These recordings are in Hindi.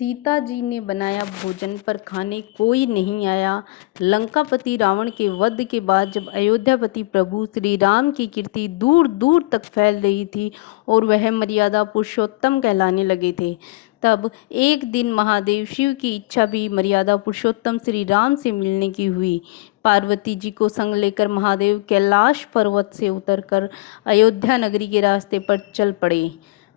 सीता जी ने बनाया भोजन पर खाने कोई नहीं आया। लंकापति रावण के वध के बाद जब अयोध्यापति प्रभु श्री राम की कीर्ति दूर दूर तक फैल रही थी और वह मर्यादा पुरुषोत्तम कहलाने लगे थे, तब एक दिन महादेव शिव की इच्छा भी मर्यादा पुरुषोत्तम श्री राम से मिलने की हुई। पार्वती जी को संग लेकर महादेव कैलाश पर्वत से उतरकर अयोध्या नगरी के रास्ते पर चल पड़े।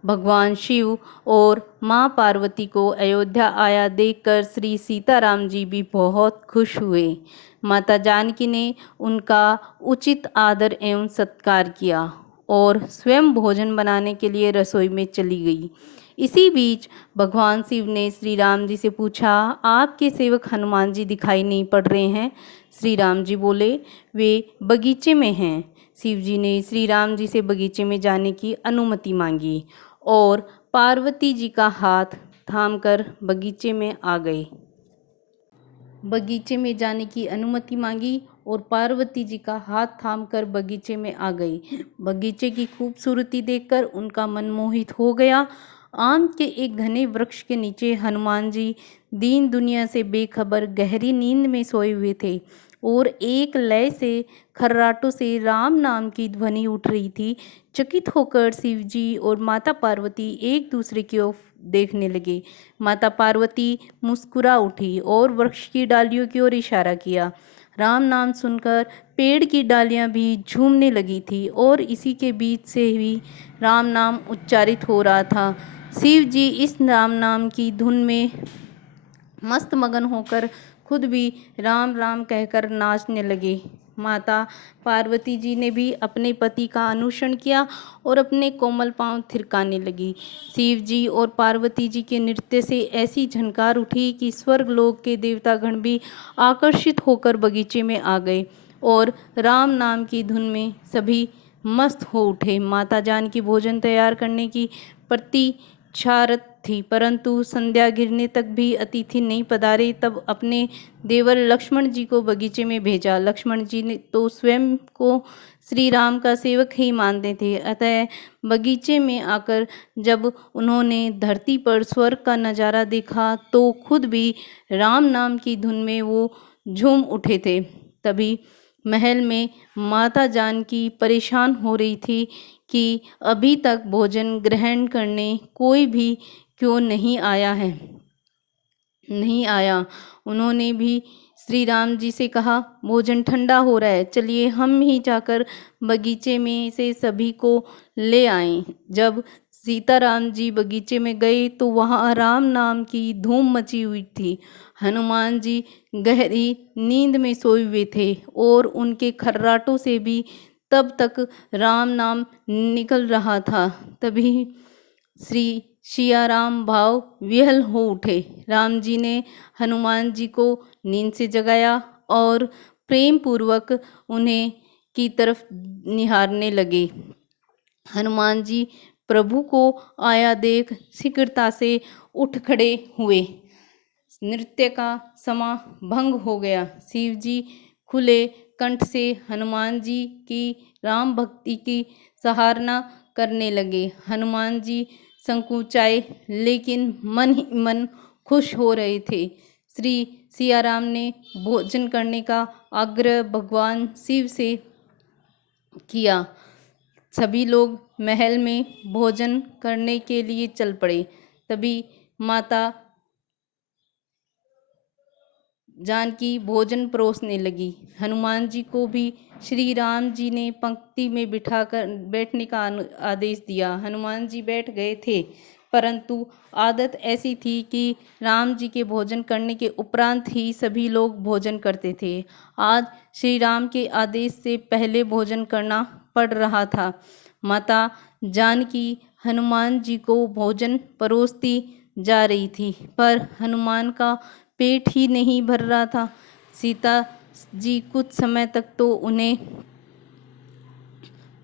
भगवान शिव और मां पार्वती को अयोध्या आया देखकर श्री सीताराम जी भी बहुत खुश हुए। माता जानकी ने उनका उचित आदर एवं सत्कार किया और स्वयं भोजन बनाने के लिए रसोई में चली गई। इसी बीच भगवान शिव ने श्री राम जी से पूछा, आपके सेवक हनुमान जी दिखाई नहीं पड़ रहे हैं? श्री राम जी बोले, वे बगीचे में हैं। शिव जी ने श्री राम जी से बगीचे में जाने की अनुमति मांगी और पार्वती जी का हाथ थामकर बगीचे में आ गए। बगीचे में जाने की अनुमति मांगी और पार्वती जी का हाथ थामकर बगीचे में आ गई। बगीचे की खूबसूरती देखकर उनका मन मोहित हो गया। आम के एक घने वृक्ष के नीचे हनुमान जी दीन दुनिया से बेखबर गहरी नींद में सोए हुए थे और एक लय से खर्राटों से राम नाम की ध्वनि उठ रही थी। चकित होकर शिव जी और माता पार्वती एक दूसरे की ओर देखने लगे। माता पार्वती मुस्कुरा उठी और वृक्ष की डालियों की ओर इशारा किया। राम नाम सुनकर पेड़ की डालियां भी झूमने लगी थी और इसी के बीच से ही राम नाम उच्चारित हो रहा था। शिव जी इस राम नाम की धुन में मस्त मगन होकर खुद भी राम राम कहकर नाचने लगे। माता पार्वती जी ने भी अपने पति का अनुसरण किया और अपने कोमल पांव थिरकाने लगी। शिव जी और पार्वती जी के नृत्य से ऐसी झनकार उठी कि स्वर्ग लोक के देवतागण भी आकर्षित होकर बगीचे में आ गए और राम नाम की धुन में सभी मस्त हो उठे। माता जानकी भोजन तैयार करने की प्रतीक्षारत थी, परंतु संध्या गिरने तक भी अतिथि नहीं पधारे। तब अपने देवर लक्ष्मण जी को बगीचे में भेजा। लक्ष्मण जी ने तो स्वयं को श्री राम का सेवक ही मानते थे, अतः बगीचे में आकर जब उन्होंने धरती पर स्वर्ग का नज़ारा देखा तो खुद भी राम नाम की धुन में वो झूम उठे थे। तभी महल में माता जानकी परेशान हो रही थी कि अभी तक भोजन ग्रहण करने कोई भी क्यों नहीं आया। उन्होंने भी श्री राम जी से कहा, भोजन ठंडा हो रहा है, चलिए हम ही जाकर बगीचे में से सभी को ले आएं। जब सीताराम जी बगीचे में गए तो वहाँ राम नाम की धूम मची हुई थी। हनुमान जी गहरी नींद में सोए हुए थे और उनके खर्राटों से भी तब तक राम नाम निकल रहा था। तभी श्री सियाराम भाव विह्वल हो उठे। राम जी ने हनुमान जी को नींद से जगाया और प्रेम पूर्वक उन्हें की तरफ निहारने लगे। हनुमान जी प्रभु को आया देख शीघ्रता से उठ खड़े हुए। नृत्य का समा भंग हो गया। शिव जी खुले कंठ से हनुमान जी की राम भक्ति की सराहना करने लगे। हनुमान जी संकुचाए लेकिन मन ही मन खुश हो रहे थे। श्री सियाराम ने भोजन करने का आग्रह भगवान शिव से किया। सभी लोग महल में भोजन करने के लिए चल पड़े। तभी माता जानकी भोजन परोसने लगी। हनुमान जी को भी श्री राम जी ने पंक्ति में बिठाकर बैठने का आदेश दिया। हनुमान जी बैठ गए थे, परंतु आदत ऐसी थी कि राम जी के भोजन करने के उपरांत ही सभी लोग भोजन करते थे। आज श्री राम के आदेश से पहले भोजन करना पड़ रहा था। माता जानकी हनुमान जी को भोजन परोसती जा रही थी, पर हनुमान का पेट ही नहीं भर रहा था। सीता जी कुछ समय तक तो उन्हें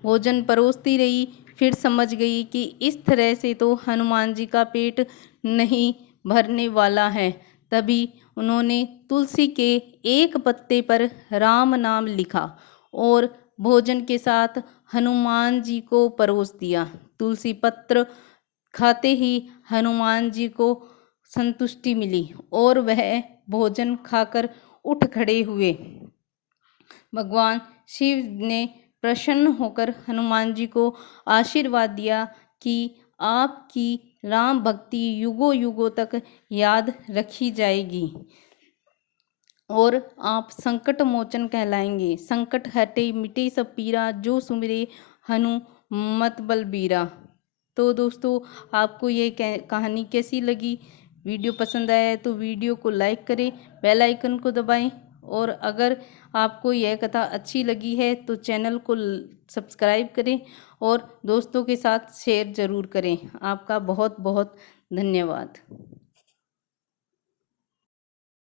भोजन परोसती रही, फिर समझ गई कि इस तरह से तो हनुमान जी का पेट नहीं भरने वाला है। तभी उन्होंने तुलसी के एक पत्ते पर राम नाम लिखा और भोजन के साथ हनुमान जी को परोस दिया। तुलसी पत्र खाते ही हनुमान जी को संतुष्टि मिली और वह भोजन खाकर उठ खड़े हुए। भगवान शिव ने प्रसन्न होकर हनुमान जी को आशीर्वाद दिया कि आपकी राम भक्ति युगों युगों तक याद रखी जाएगी और आप संकट मोचन कहलाएंगे। संकट हटे मिटे सब पीरा, जो सुमिरे हनुमत बलबीरा। तो दोस्तों, आपको ये कहानी कैसी लगी? वीडियो पसंद आया है तो वीडियो को लाइक करें, बेल आइकन को दबाएं और अगर आपको यह कथा अच्छी लगी है तो चैनल को सब्सक्राइब करें और दोस्तों के साथ शेयर ज़रूर करें। आपका बहुत बहुत धन्यवाद।